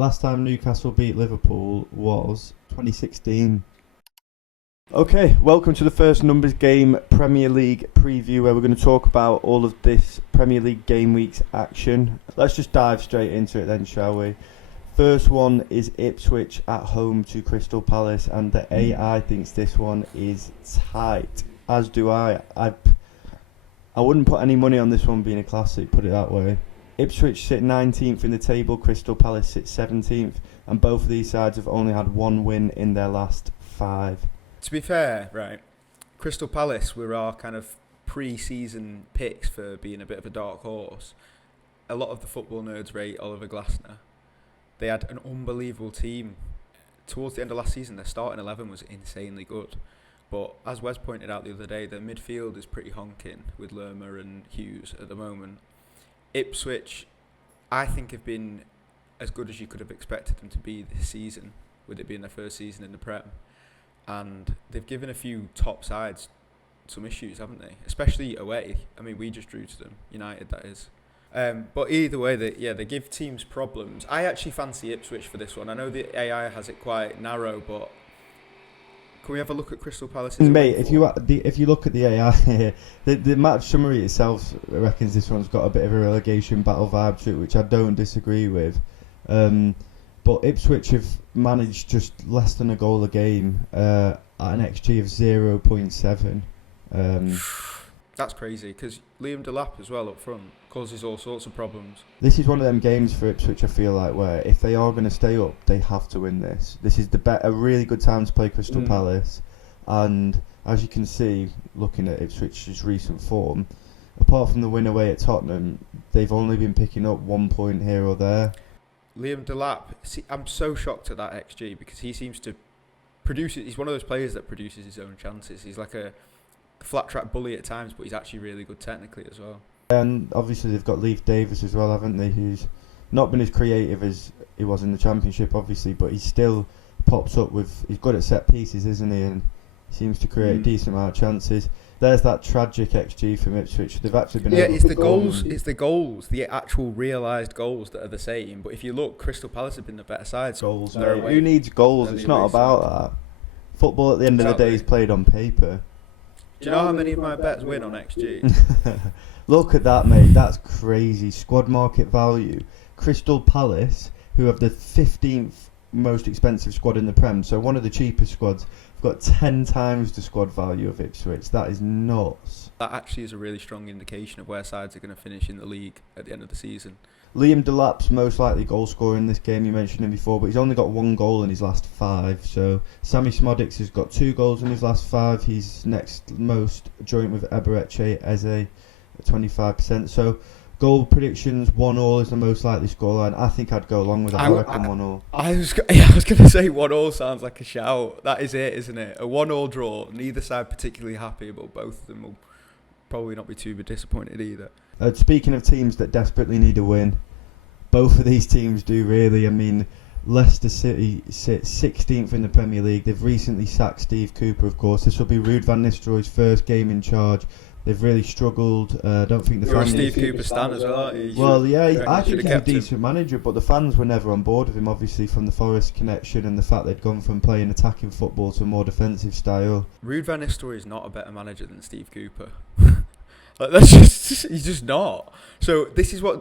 Last time Newcastle beat Liverpool was 2016. Okay, welcome to the first Numbers Game Premier League preview, where we're going to talk about all of this Premier League game week's action. Let's just dive straight into it then, shall we? First one is Ipswich at home to Crystal Palace, and the AI thinks this one is tight, as do I. I wouldn't put any money on this one being a classic, put it that way. Ipswich sit 19th in the table, Crystal Palace sit 17th, and both of these sides have only had one win in their last 5. To be fair, right, Crystal Palace were our kind of pre-season picks for being a bit of a dark horse. A lot of the football nerds rate Oliver Glasner. They had an unbelievable team. Towards the end of last season, their starting 11 was insanely good. But as Wes pointed out the other day, their midfield is pretty honking with Lerma and Hughes at the moment. Ipswich, I think, have been as good as you could have expected them to be this season, with it being their first season in the Prem. And they've given a few top sides some issues, haven't they? Especially away. I mean, we just drew to them. United, that is. But either way, they give teams problems. I actually fancy Ipswich for this one. I know the AI has it quite narrow, but can we have a look at Crystal Palace's Mate, if you look at the AI here, the match summary itself reckons this one's got a bit of a relegation battle vibe to it, which I don't disagree with. But Ipswich have managed just less than a goal a game at an XG of 0.7. That's crazy, because Liam Delap as well up front causes all sorts of problems. This is one of them games for Ipswich, I feel like, where if they are going to stay up, they have to win this. This is a really good time to play Crystal Palace. And as you can see, looking at Ipswich's recent form, apart from the win away at Tottenham, they've only been picking up 1 point here or there. Liam Delap, I'm so shocked at that XG, because he seems to produce it. He's one of those players that produces his own chances. He's like a flat track bully at times, but he's actually really good technically as well. And obviously they've got Leif Davis as well, haven't they, who's not been as creative as he was in the Championship, obviously, but he still pops up with... He's good at set pieces, isn't he? And seems to create a decent amount of chances. There's that tragic XG from Ipswich. They've actually been able it's to the goals. It's the goals, the actual realised goals that are the same. But if you look, Crystal Palace have been the better side. Goals, mate. Who needs goals? It's not about that. Football at the end of the day is played on paper. Do you know how many of my bets win on XG? Look at that, mate. That's crazy. Squad market value. Crystal Palace, who have the 15th most expensive squad in the Prem, so one of the cheapest squads, have got 10 times the squad value of Ipswich. That is nuts. That actually is a really strong indication of where sides are going to finish in the league at the end of the season. Liam Delap's most likely goal scorer in this game. You mentioned him before, but he's only got 1 goal in his last 5. So Sammy Smodics has got 2 goals in his last 5. He's next most, joint with Eberechi Eze at 25%. So goal predictions, 1-1 is the most likely scoreline. I think I'd go along with that. I reckon 1-1. I was going to say 1-1 sounds like a shout. That is it, isn't it? A 1-1 draw. Neither side particularly happy, but both of them will probably not be too disappointed either. Speaking of teams that desperately need a win, both of these teams do really. I mean, Leicester City sit 16th in the Premier League. They've recently sacked Steve Cooper, of course. This will be Ruud van Nistelrooy's first game in charge. They've really struggled. I don't think the You're fans... a Steve Cooper stan as well. Well, yeah, I think he's a decent manager, but the fans were never on board with him, obviously, from the Forest connection and the fact they'd gone from playing attacking football to a more defensive style. Ruud van Nistelrooy is not a better manager than Steve Cooper. Like, he's just not. So this is why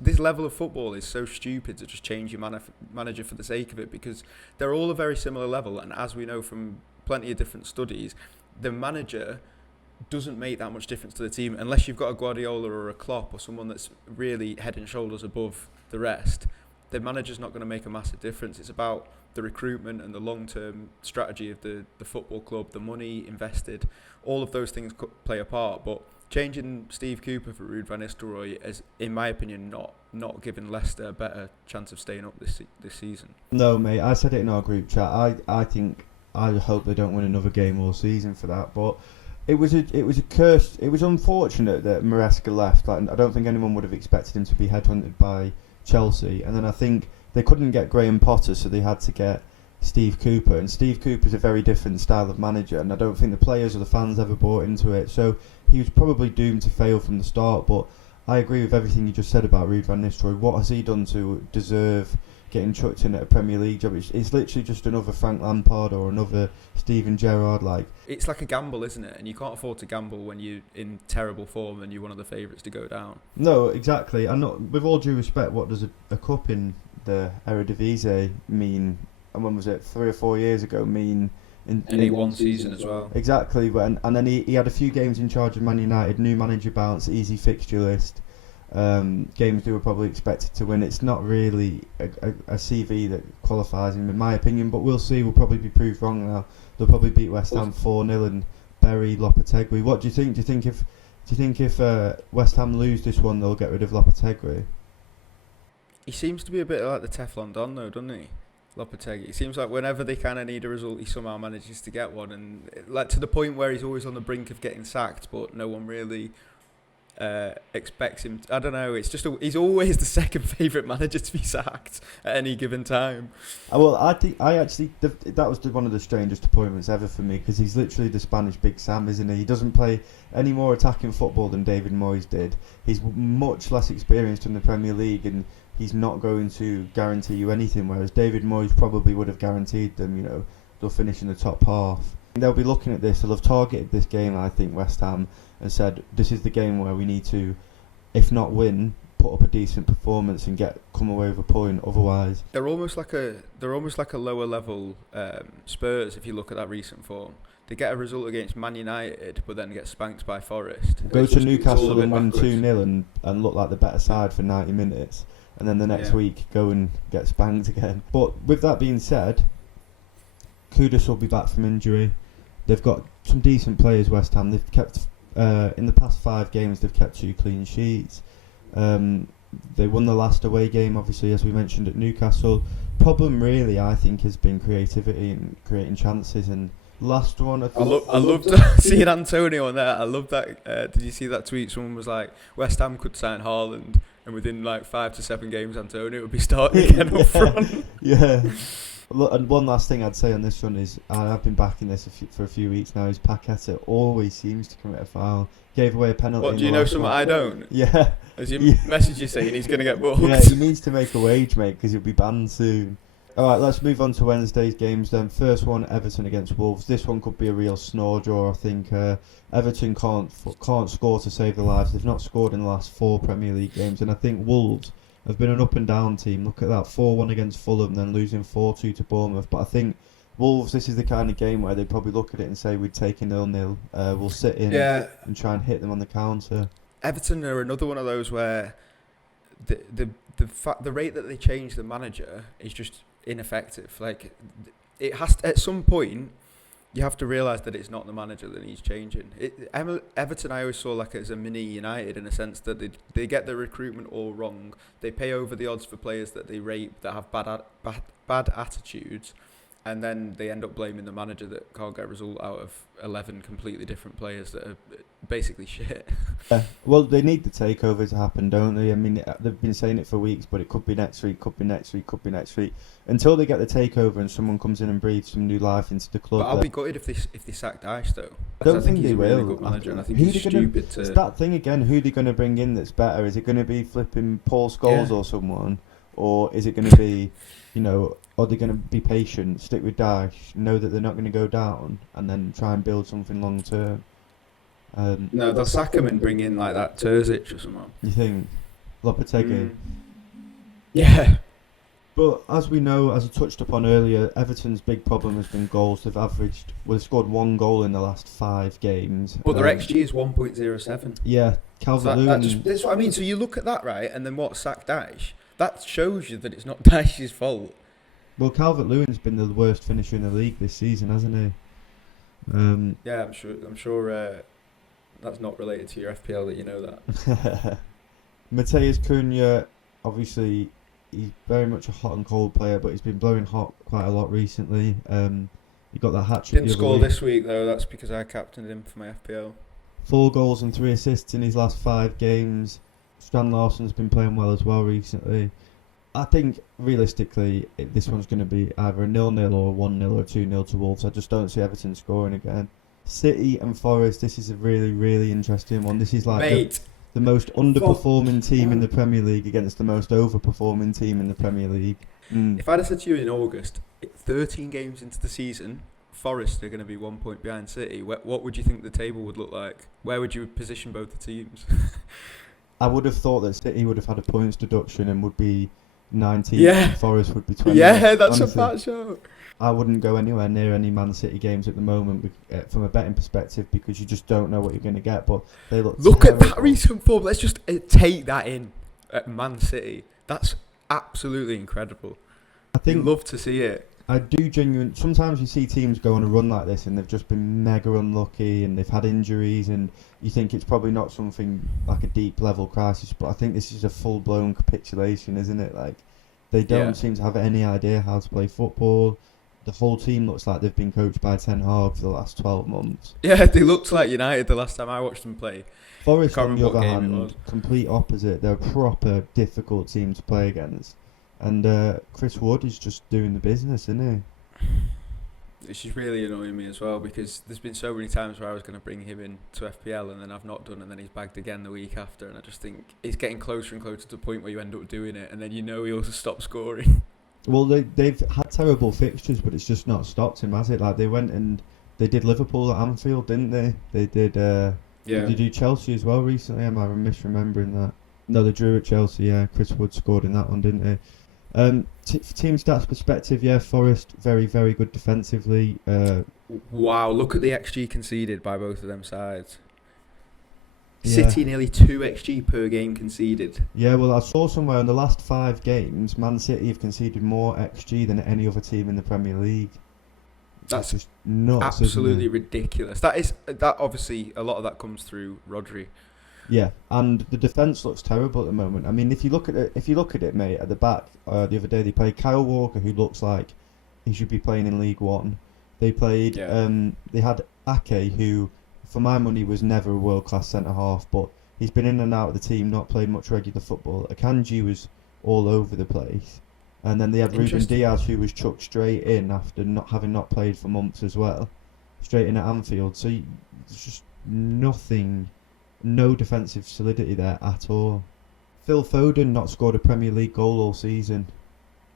this level of football is so stupid, to just change your manager for the sake of it, because they're all a very similar level, and as we know from plenty of different studies, the manager doesn't make that much difference to the team unless you've got a Guardiola or a Klopp or someone that's really head and shoulders above the rest. The manager's not going to make a massive difference. It's about the recruitment and the long-term strategy of the football club, the money invested. All of those things play a part, but changing Steve Cooper for Ruud van Nistelrooy has, in my opinion, not given Leicester a better chance of staying up this season. No, mate, I said it in our group chat. I hope they don't win another game all season for that. But it was a curse. It was unfortunate that Maresca left. Like, I don't think anyone would have expected him to be headhunted by Chelsea. And then I think they couldn't get Graham Potter, so they had to get Steve Cooper, and Steve Cooper's a very different style of manager, and I don't think the players or the fans ever bought into it, so he was probably doomed to fail from the start. But I agree with everything you just said about Ruud van Nistelrooy. What has he done to deserve getting chucked in at a Premier League job. It's literally just another Frank Lampard or another Steven Gerrard. Like, it's like a gamble, isn't it? And you can't afford to gamble when you're in terrible form and you're one of the favourites to go down. No, exactly. And not, with all due respect, what does a cup in the Eredivisie mean? And when was it? 3 or 4 years ago mean? In one season as well. Exactly. And then he had a few games in charge of Man United, new manager bounce, easy fixture list. Games they were probably expected to win. It's not really a CV that qualifies him, in my opinion, but we'll see. We'll probably be proved wrong now. They'll probably beat West Ham 4-0 and bury Lopetegui. What do you think? Do you think if West Ham lose this one, they'll get rid of Lopetegui? He seems to be a bit like the Teflon Don, though, doesn't he? Lopetegui. It seems like whenever they kind of need a result, he somehow manages to get one, and like to the point where he's always on the brink of getting sacked, but no one really expects him. I don't know. It's just he's always the second favourite manager to be sacked at any given time. Well, I think that was one of the strangest appointments ever for me, because he's literally the Spanish Big Sam, isn't he? He doesn't play any more attacking football than David Moyes did. He's much less experienced in the Premier League, and he's not going to guarantee you anything. Whereas David Moyes probably would have guaranteed them, they'll finish in the top half. They'll be looking at this. They'll have targeted this game, I think, West Ham, and said, this is the game where we need to, if not win, put up a decent performance and come away with a point. Otherwise, they're almost like a lower level Spurs. If you look at that recent form, they get a result against Man United, but then get spanked by Forest. Go to Newcastle and win 2-0 and look like the better side for 90 minutes, and then the next week go and get spanked again. But with that being said, Kudus will be back from injury. They've got some decent players, West Ham. They've kept in the past 5 games, they've kept 2 clean sheets. They won the last away game, obviously, as we mentioned, at Newcastle. Problem really, I think, has been creativity and creating chances. And last one, I loved seeing Antonio on there. I love that. Did you see that tweet? Someone was like, West Ham could sign Haaland, and within like 5 to 7 games, Antonio would be starting again up front. Yeah. And one last thing I'd say on this one is, I've been backing this for a few weeks now, is Paqueta always seems to commit a foul. Gave away a penalty. What, do you know something I don't? Yeah. As you message you saying he's going to get booked. Yeah, he needs to make a wage, mate, because he'll be banned soon. Alright, let's move on to Wednesday's games then. First one, Everton against Wolves. This one could be a real snore draw, I think. Everton can't score to save their lives. They've not scored in the last 4 Premier League games, and I think Wolves have been an up and down team. Look at that, 4-1 against Fulham, then losing 4-2 to Bournemouth. But I think Wolves, this is the kind of game where they probably look at it and say, we'd take a 0-0. We'll sit in and try and hit them on the counter. Everton are another one of those where the rate that they change the manager is just ineffective. Like, it has to, at some point, you have to realise that it's not the manager that needs changing. Everton, I always saw like as a mini United, in a sense that they get their recruitment all wrong. They pay over the odds for players that they rate that have bad attitudes, and then they end up blaming the manager that can't get a result out of 11 completely different players that are basically shit. Well, they need the takeover to happen, don't they? I mean, they've been saying it for weeks, but it could be next week, could be next week, could be next week. Until they get the takeover and someone comes in and breathes some new life into the club. But I'll be gutted if they sack Dyche, though. I don't think he's they a will. Really good manager, and I think he's stupid to. It's that thing again. Who are they going to bring in that's better? Is it going to be flipping Paul Scholes or someone, or is it going to be, are they going to be patient, stick with Dyche, know that they're not going to go down, and then try and build something long term? No, they'll sack him and bring in like that Terzic or something. You think Lopetegui? Yeah. But as we know, as I touched upon earlier, Everton's big problem has been goals. They've scored 1 goal in the last 5 games. But their XG is 1.07. Yeah, Calvert-Lewin. That's what I mean. So you look at that, right, and then sack Dyche? That shows you that it's not Dyche's fault. Well, Calvert-Lewin's been the worst finisher in the league this season, hasn't he? Yeah, I'm sure. That's not related to your FPL that you know that. Mateus Cunha, obviously, he's very much a hot and cold player, but he's been blowing hot quite a lot recently. He got that hat-trick. Didn't score this week, though. That's because I captained him for my FPL. 4 goals and 3 assists in his last 5 games. Stan Larson's been playing well as well recently. I think, realistically, this one's going to be either a 0-0 or a 1-0 or 2-0 to Wolves. I just don't see Everton scoring again. City and Forest, this is a really, really interesting one. This is like... Mate, the most underperforming team in the Premier League against the most overperforming team in the Premier League. If I'd have said to you in August, 13 games into the season, Forest are going to be 1 point behind City, what would you think the table would look like? Where would you position both the teams? I would have thought that City would have had a points deduction and would be 19th, Yeah. and Forest would be 20th. Yeah, that's Honestly, a fat show. I wouldn't go anywhere near any Man City games at the moment from a betting perspective because you just don't know what you're going to get. But they Look at that terrible. recent form. Let's just take that in at Man City. That's absolutely incredible. I You'd think love to see it. I do genuinely. Sometimes you see teams go on a run like this and they've just been mega unlucky and they've had injuries and you think it's probably not something like a deep level crisis. But I think this is a full blown capitulation, isn't it? Like they don't seem to have any idea how to play football. The whole team looks like they've been coached by Ten Hag for the last 12 months. Yeah, they looked like United the last time I watched them play. Forest, Can't on the remember other what game it hand, was. complete opposite. They're a proper difficult team to play against. And Chris Wood is just doing the business, isn't Which is really annoying me as well because there's been so many times where I was going to bring him in to FPL and then I've not done and then he's bagged again the week after and I just think it's getting closer and closer to the point where you end up doing it and then you know he also stops scoring. he? Well, they've had terrible fixtures, but it's just not stopped him, has it? Like, they went and they did Liverpool at Anfield, didn't they? They did... Did they do Chelsea as well recently? Am I misremembering that? No, they drew at Chelsea, yeah. Chris Wood scored in that one, didn't he? Team stats perspective, yeah, Forest very, very good defensively. Wow, look at the XG conceded by both of them sides. Yeah. City nearly 2 XG per game conceded. Yeah, well, I saw somewhere in the last 5 games, Man City have conceded more XG than any other team in the Premier League. That's just nuts, absolutely isn't it? ridiculous. That obviously a lot of that comes through Rodri. Yeah, and the defence looks terrible at the moment. I mean, if you look at it, mate, at the back, the other day they played Kyle Walker, who looks like he should be playing in League One. They played, they had Ake, who, for my money, was never a world-class centre-half, but he's been in and out of the team, not played much regular football. Akanji was all over the place. And then they had Ruben Interesting. Diaz, who was chucked straight in after not having played for months as well. Straight in at Anfield. So there's just nothing, no defensive solidity there at all. Phil Foden not scored a Premier League goal all season.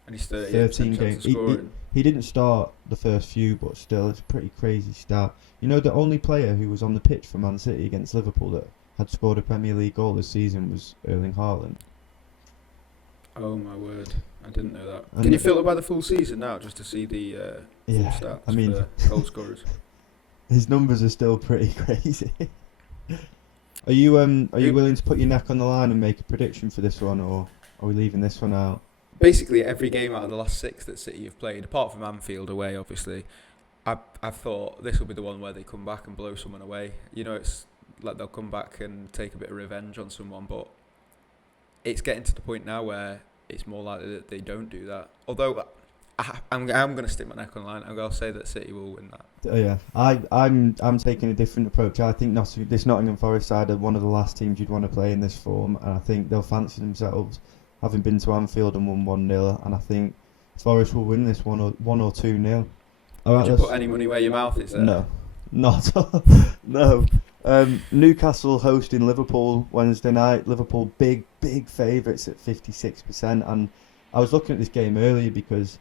And he's 13 games. games. Scoring. He didn't start the first few, but still, it's a pretty crazy start. You know, the only player who was on the pitch for Man City against Liverpool that had scored a Premier League goal this season was Erling Haaland. Oh my word, I didn't know that. And Can you filter by the full season now just to see the full Yeah, stats I mean, for goal scorers? his numbers are still pretty crazy. Are you willing to put your neck on the line and make a prediction for this one, or are we leaving this one out? Basically, every game out of the last 6 that City have played, apart from Anfield away, obviously, I've thought this will be the one where they come back and blow someone away. You know, it's like they'll come back and take a bit of revenge on someone, but it's getting to the point now where it's more likely that they don't do that. Although I'm going to stick my neck on the line. I'm going to say that City will win that. Yeah, I'm taking a different approach. I think this Nottingham Forest side are one of the last teams you'd want to play in this form, and I think they'll fancy themselves having been to Anfield and won 1-0, and I think Forest will win this 1 or 2-0. All right, Would you put any money where your mouth is there? No, not at all. No. Newcastle hosting Liverpool Wednesday night. Liverpool big favourites at 56%, and I was looking at this game earlier because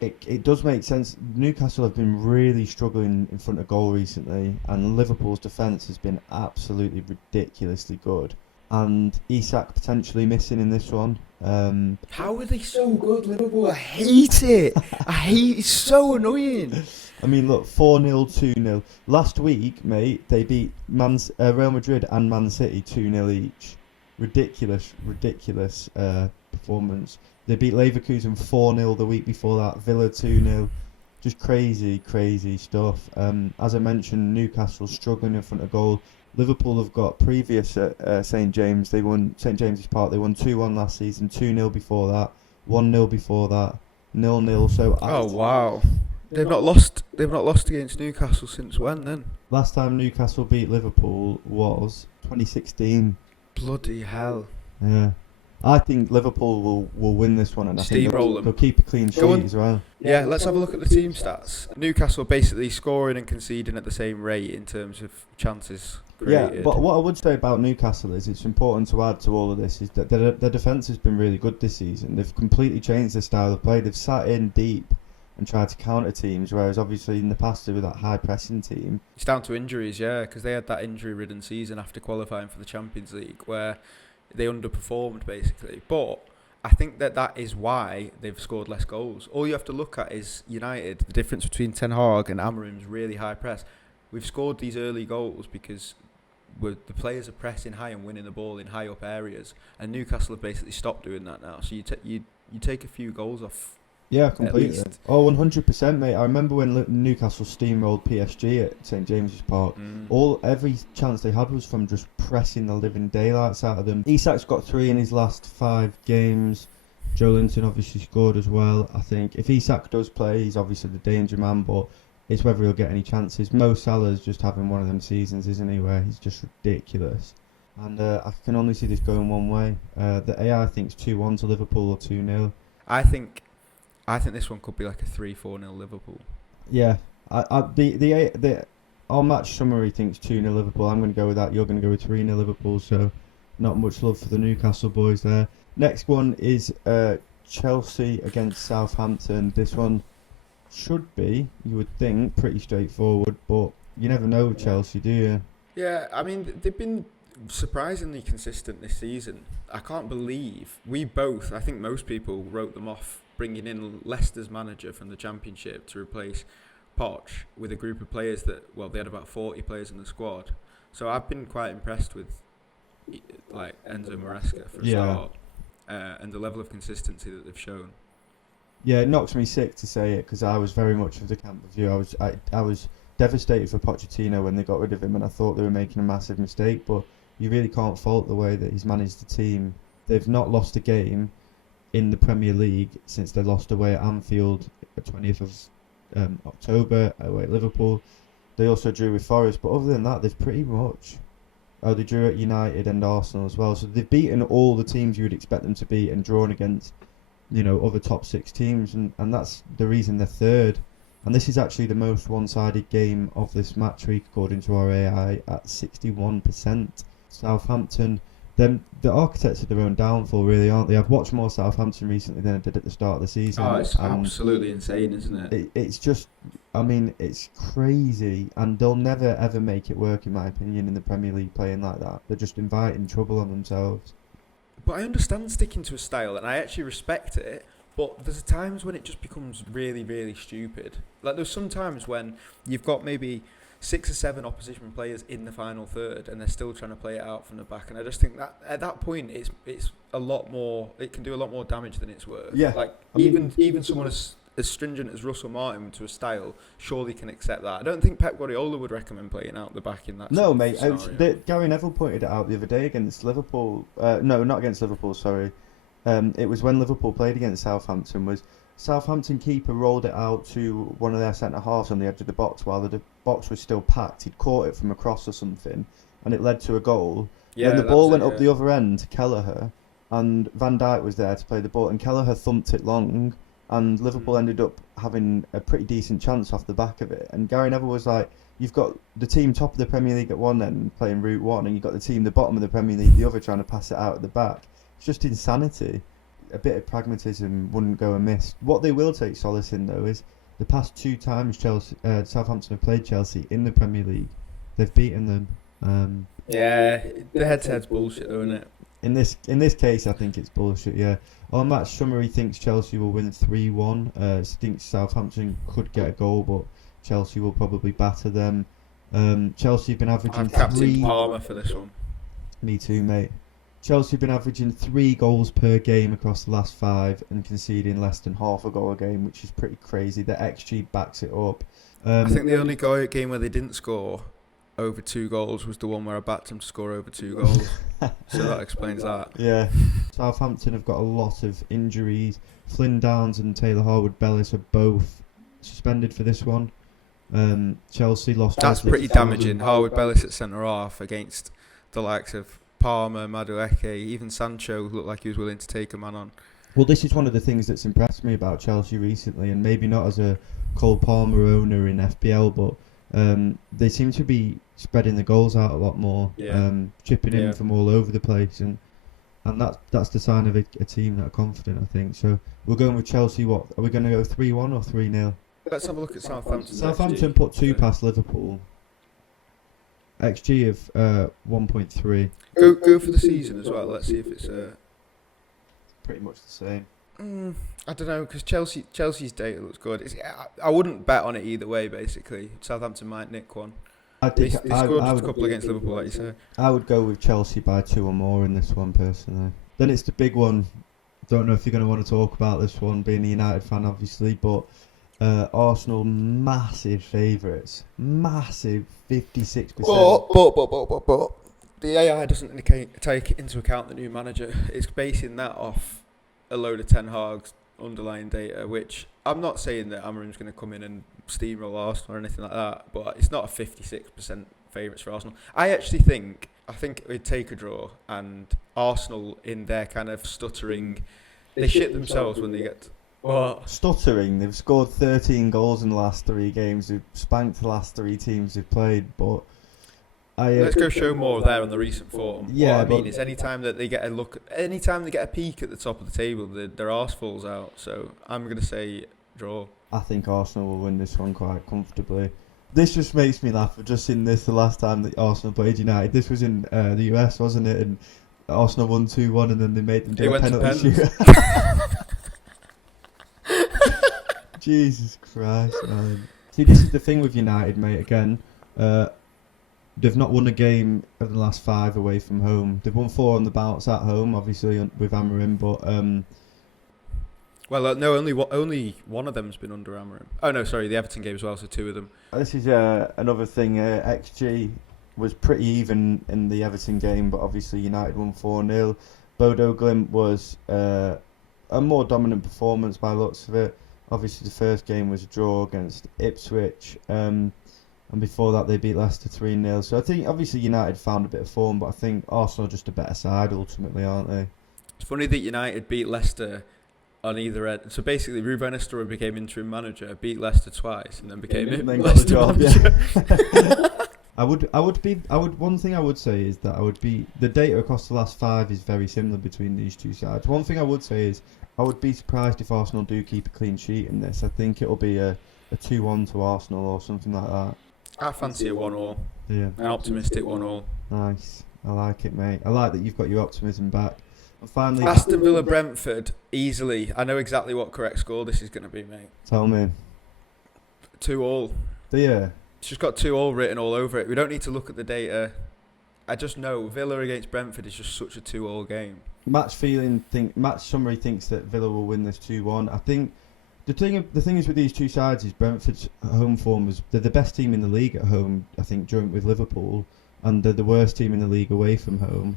it does make sense. Newcastle have been really struggling in front of goal recently, and Liverpool's defence has been absolutely ridiculously good. And Isak potentially missing in this one. How are they so good, Liverpool? I hate it. It's so annoying. I mean, look, 4-0, 2-0. Last week, mate, they beat Real Madrid and Man City 2-0 each. Ridiculous performance. They beat Leverkusen 4-0 the week before that. Villa 2-0. Just crazy stuff. As I mentioned, Newcastle struggling in front of goal. Liverpool have got previous at St James. They won St James's Park. They won 2-1 last season, 2-0 before that, 1-0 before that, 0-0. So wow. They've not lost against Newcastle since when then? last time Newcastle beat Liverpool was 2016. Bloody hell. Yeah. I think Liverpool will win this one, and I think Steamroll them. they'll keep a clean Go on. sheet as well. Yeah, let's have a look at the team stats. Newcastle basically scoring and conceding at the same rate in terms of chances created. Yeah, but what I would say about Newcastle is it's important to add to all of this is that their defence has been really good this season. They've completely changed their style of play. They've sat in deep and tried to counter teams, whereas obviously in the past they were that high pressing team. It's down to injuries, yeah, because they had that injury-ridden season after qualifying for the Champions League where they underperformed basically. But I think that is why they've scored less goals. All you have to look at is United. The difference between Ten Hag and Amorim's really high press. We've scored these early goals because the players are pressing high and winning the ball in high up areas, and Newcastle have basically stopped doing that now. So you take a few goals off. Yeah, completely. Oh, 100%, mate. I remember when Newcastle steamrolled PSG at St James's Park. Every chance they had was from just pressing the living daylights out of them. Isak's got 3 in his last 5 games. Joelinton obviously scored as well. I think if Isak does play, he's obviously the danger man, but it's whether he'll get any chances. Mo Salah's just having one of them seasons, isn't he, where he's just ridiculous. And I can only see this going one way. The AI thinks 2-1 to Liverpool or 2-0. I think this one could be like a 3-4-0 Liverpool. Yeah, our match summary thinks 2-0 Liverpool. I'm going to go with that. You're going to go with 3-0 Liverpool. So, not much love for the Newcastle boys there. Next one is Chelsea against Southampton. This one should be, you would think, pretty straightforward, but you never know with Chelsea, do you? Yeah, I mean they've been surprisingly consistent this season. I can't believe I think most people wrote them off bringing in Leicester's manager from the Championship to replace Poch with a group of players they had about 40 players in the squad. So I've been quite impressed with like Enzo Maresca for a start, and the level of consistency that they've shown. Yeah, it knocks me sick to say it because I was very much of the camp of you. I was devastated for Pochettino when they got rid of him, and I thought they were making a massive mistake. But you really can't fault the way that he's managed the team. They've not lost a game in the Premier League since they lost away at Anfield the 20th of October away at Liverpool. They also drew with Forest, but other than that, they've pretty much... Oh, they drew at United and Arsenal as well. So they've beaten all the teams you would expect them to beat and drawn against, other top 6 teams, and that's the reason they're third. And this is actually the most one-sided game of this match week, according to our AI, at 61%. Southampton, the architects of their own downfall, really, aren't they? I've watched more Southampton recently than I did at the start of the season. Oh, it's absolutely insane, isn't it? It's just, it's crazy, and they'll never ever make it work, in my opinion, in the Premier League playing like that. They're just inviting trouble on themselves. But I understand sticking to a style, and I actually respect it. But there's times when it just becomes really, really stupid. Like there's some times when you've got maybe 6 or 7 opposition players in the final third, and they're still trying to play it out from the back. And I just think that at that point, it's a lot more. It can do a lot more damage than it's worth. Yeah. Like even someone as stringent as Russell Martin to a style surely can accept that. I don't think Pep Guardiola would recommend playing out the back in that. No, mate. Gary Neville pointed it out the other day against Liverpool. No, not against Liverpool. Sorry. It was when Liverpool played against Southampton. Was Southampton keeper rolled it out to one of their centre halves on the edge of the box while the box was still packed. He'd caught it from across or something, and it led to a goal. Yeah, then the ball went up the other end to Kelleher, and Van Dijk was there to play the ball, and Kelleher thumped it long, and Liverpool ended up having a pretty decent chance off the back of it. And Gary Neville was like, you've got the team top of the Premier League at one end playing Route 1, and you've got the team the bottom of the Premier League the other trying to pass it out at the back. It's just insanity. A bit of pragmatism wouldn't go amiss. What they will take solace in, though, is the past 2 times Southampton have played Chelsea in the Premier League, they've beaten them. Yeah, the head-to-head's bullshit, though, isn't it? In this case, I think it's bullshit. Yeah. Our match summary thinks Chelsea will win 3-1. Thinks Southampton could get a goal, but Chelsea will probably batter them. Chelsea have been averaging I've captained Palmer for this one. Me too, mate. Chelsea have been averaging 3 goals per game across the last 5 and conceding less than half a goal a game, which is pretty crazy. The XG backs it up. I think the only game where they didn't score over 2 goals was the one where I backed them to score over 2 goals. So that explains that. Yeah. Southampton have got a lot of injuries. Flynn Downs and Taylor Harwood-Bellis are both suspended for this one. Chelsea lost... That's pretty damaging. Harwood-Bellis at centre-half against the likes of Palmer, Madueke, even Sancho looked like he was willing to take a man on. Well, this is one of the things that's impressed me about Chelsea recently, and maybe not as a Cole Palmer owner in FPL, but They seem to be spreading the goals out a lot more, chipping in from all over the place, and that's the sign of a team that are confident, I think. So we're going with Chelsea. What are we going to go 3-1 or 3-0? Let's have a look at Southampton. Southampton put 2 past Liverpool. XG of 1.3. Go for the season as well. Let's see if it's pretty much the same. I don't know, because Chelsea's data looks good. I wouldn't bet on it either way. Basically, Southampton might nick one. They scored just a couple against Liverpool, like you said. I would go with Chelsea by 2 or more in this one personally. Then it's the big one. Don't know if you're going to want to talk about this one, being a United fan, obviously, but Arsenal massive favourites, massive 56%. But the AI doesn't take into account the new manager. It's basing that off a load of Ten Hag's underlying data, which I'm not saying that Amorim's going to come in and steamroll Arsenal or anything like that, but it's not a 56% favourites for Arsenal. I think it'd take a draw, and Arsenal, in their kind of stuttering, they shit themselves when they get... Stuttering, they've scored 13 goals in the last 3 games, they've spanked the last 3 teams they've played, but... Let's go show more there on the recent form. Yeah, what I mean is anytime that they get a look, anytime they get a peek at the top of the table, their arse falls out. So I'm going to say draw. I think Arsenal will win this one quite comfortably. This just makes me laugh. I've just seen this the last time that Arsenal played United. This was in the US, wasn't it? And Arsenal won 2-1 and then they made them do a penalty shoot. Jesus Christ, man. See, this is the thing with United, mate, again. They've not won a game of the last 5 away from home. They've won 4 on the bounce at home, obviously, with Amorim, but... no, only one of them's been under Amorim. Oh, no, sorry, the Everton game as well, so 2 of them. This is another thing. XG was pretty even in the Everton game, but obviously United won 4-0. Bodo Glimt was a more dominant performance by the looks of it. Obviously, the first game was a draw against Ipswich. And before that, they beat Leicester 3-0. So I think, obviously, United found a bit of form, but I think Arsenal are just a better side, ultimately, aren't they? It's funny that United beat Leicester on either end. So basically, Ruben Nistelrooy became interim manager, beat Leicester twice, and then became Leicester manager. Yeah. One thing I would say is that the data across the last 5 is very similar between these two sides. One thing I would say is I would be surprised if Arsenal do keep a clean sheet in this. I think it'll be a 2-1 to Arsenal or something like that. I fancy a 1-1. Yeah. An optimistic 1-1. Nice. I like it, mate. I like that you've got your optimism back. And finally, Aston Villa Brentford, easily. I know exactly what correct score this is going to be, mate. Tell me. 2-2. Yeah. It's just got 2-2 written all over it. We don't need to look at the data. I just know Villa against Brentford is just such a 2-2 game. Match summary thinks that Villa will win this 2-1. I think the thing is with these two sides is Brentford's home form they're the best team in the league at home, I think, joint with Liverpool, and they're the worst team in the league away from home.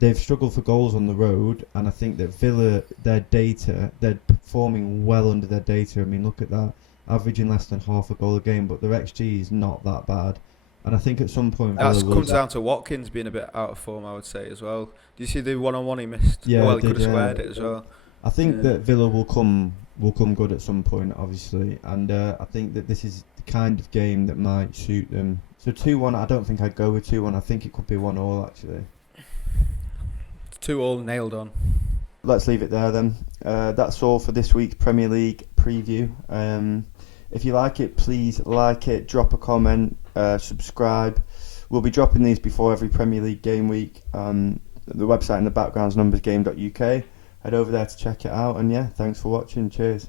They've struggled for goals on the road, and I think that Villa, they're performing well under their data. I mean, look at that, averaging less than half a goal a game, but their XG is not that bad. And I think at some point that comes down to Watkins being a bit out of form, I would say, as well. Do you see the one-on-one he missed? Yeah, well, he could have squared it as well. I think that Villa will come good at some point, obviously, and I think that this is the kind of game that might suit them. So 2-1, I don't think I'd go with 2-1. I think it could be 1-1 actually. 2-2 nailed on. Let's leave it there then. That's all for this week's Premier League preview. If you like it, please like it, drop a comment, subscribe. We'll be dropping these before every Premier League game week. The website in the background is numbersgame.uk. Head over there to check it out, and yeah, thanks for watching. Cheers.